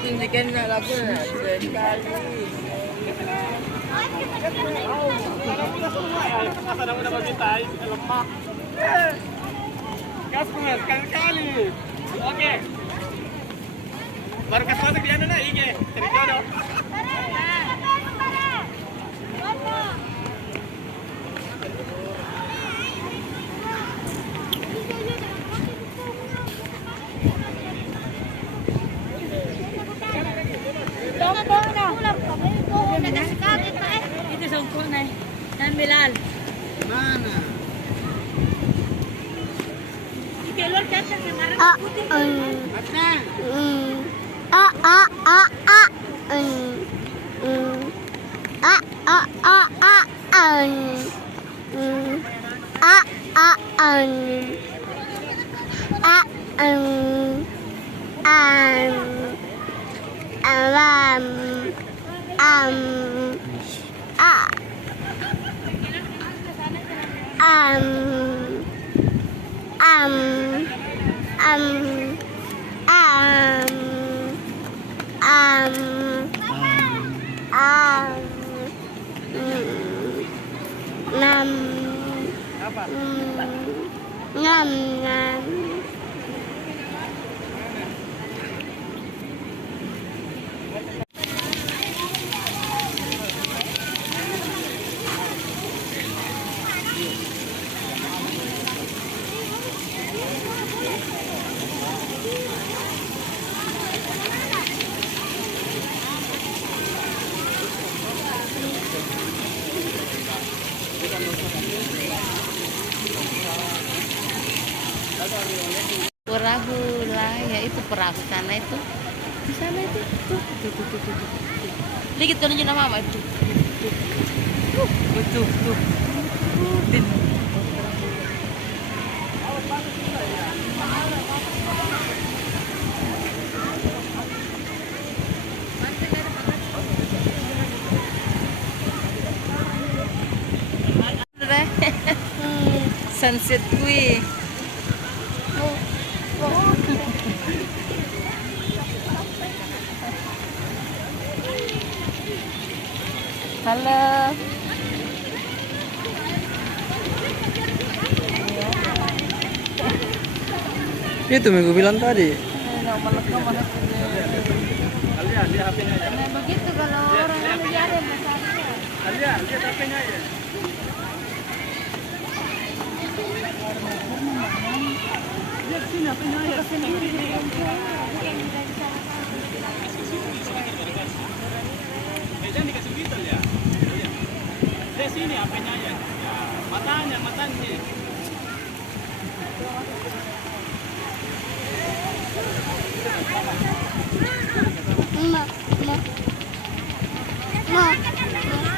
tunjukkan lagunya sekali. Masa udah berbitai, lemah. Gas mas, sekali. Oke. Baru kasih masuk di anu na, IG. Cari jodoh. Itu sungguh nih. Dan Bilal. Mana? Keluar kata sekarang putih. Mana? Apa? Ngam ngam. Perahu lah, ya itu perahu sana itu. Di sana itu. Tuh. Dikit tunjukin nama mama itu. Tuh. Din. Sunset kuih. Halo. Itu minggu bilang tadi. Lihat HP-nya ya. Nah, begitu kalau orang yang biasa Lihat HP-nya ya. Lihat sini HP-nya ya. Jangan dikasih gitu ya. Lihat sini HP-nya ya. Matanya. Ma.